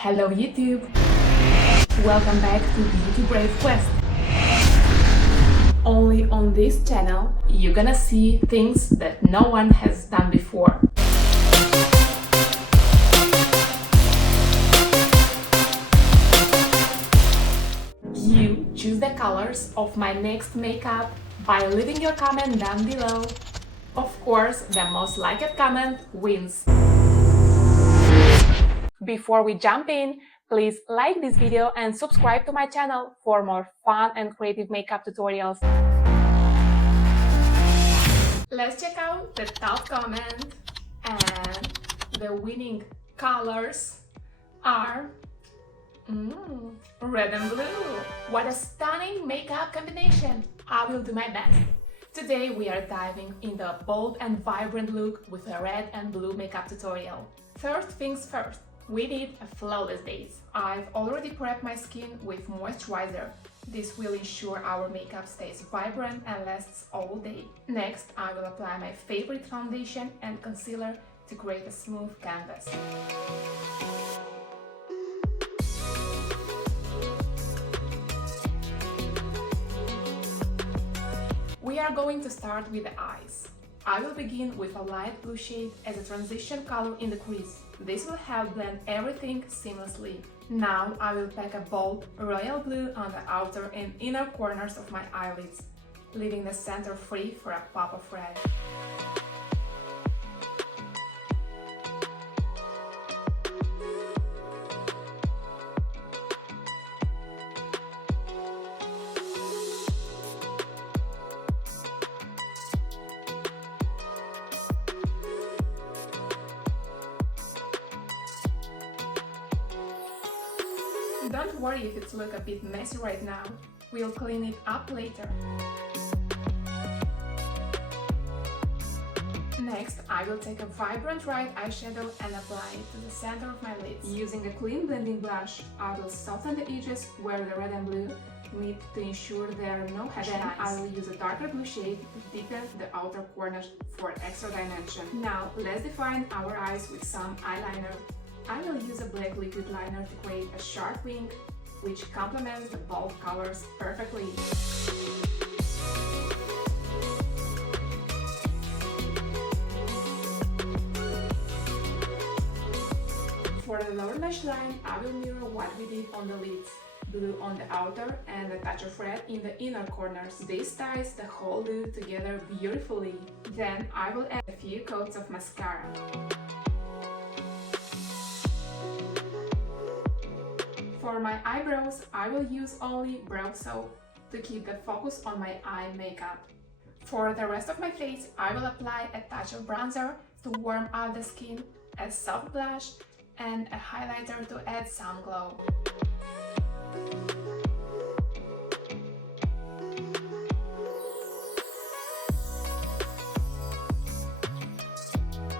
Hello YouTube! Welcome back to Beauty Brave Quest. Only on this channel you're gonna see things that no one has done before. You choose the colors of my next makeup by leaving your comment down below. Of course, the most liked comment wins. Before we jump in, please like this video and subscribe to my channel for more fun and creative makeup tutorials. Let's check out the top comment, and the winning colors are red and blue. What a stunning makeup combination! I will do my best. Today we are diving into a bold and vibrant look with a red and blue makeup tutorial. First things first, we need a flawless base. I've already prepped my skin with moisturizer. This will ensure our makeup stays vibrant and lasts all day. Next, I will apply my favorite foundation and concealer to create a smooth canvas. We are going to start with the eyes. I will begin with a light blue shade as a transition color in the crease. This will help blend everything seamlessly. Now I will pack a bold royal blue on the outer and inner corners of my eyelids, leaving the center free for a pop of red. Don't worry if it looks a bit messy right now, we'll clean it up later. Next, I will take a vibrant red eyeshadow and apply it to the center of my lids. Using a clean blending brush, I will soften the edges where the red and blue meet to ensure there are no harsh lines. Then I will use a darker blue shade to deepen the outer corners for extra dimension. Now, let's define our eyes with some eyeliner. I will use a black liquid liner to create a sharp wing, which complements the bold colors perfectly. For the lower lash line, I will mirror what we did on the lids. Blue on the outer and a touch of red in the inner corners. This ties the whole look together beautifully. Then I will add a few coats of mascara. For my eyebrows, I will use only brow soap to keep the focus on my eye makeup. For the rest of my face, I will apply a touch of bronzer to warm up the skin, a soft blush, and a highlighter to add some glow.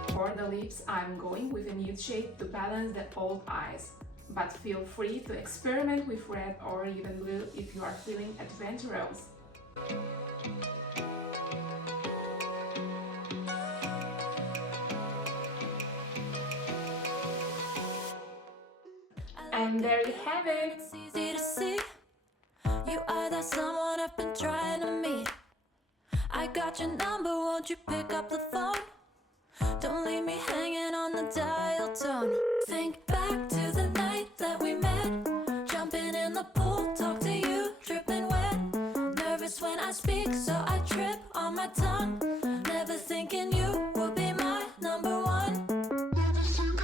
For the lips, I'm going with a nude shade to balance the bold eyes. But feel free to experiment with red or even blue if you are feeling adventurous. And there you have it! It's easy to see. You are that someone I've been trying to meet. I got your number, won't you pick up the phone? Don't leave me hanging on the dial tone. Think back to the night that we met, jumping in the pool, talk to you, dripping wet. Nervous when I speak, so I trip on my tongue. Never thinking you would be my number one. Nervous when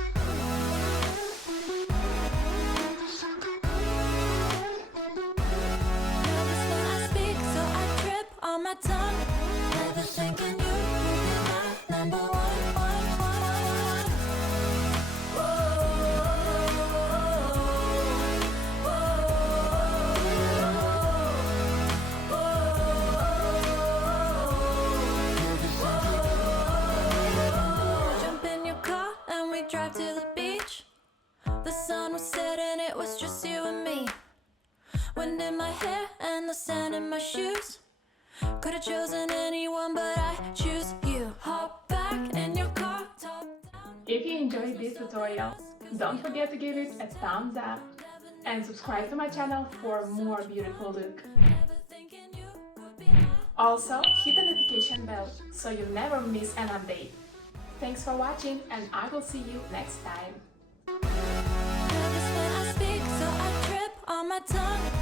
I speak, so I trip on my tongue. Never thinking you would be my number one. Drive to the beach. The sun was setting, it was just you and me. Wind in my hair and the sand in my shoes. Could have chosen anyone, but I choose you. Hop back in your car, top down. If you enjoyed this tutorial, Don't forget to give it a thumbs up and subscribe to my channel for more beautiful look. Also, hit the notification bell so you never miss an update. Thanks for watching and I will see you next time. Nervous when I speak, so I trip on my tongue.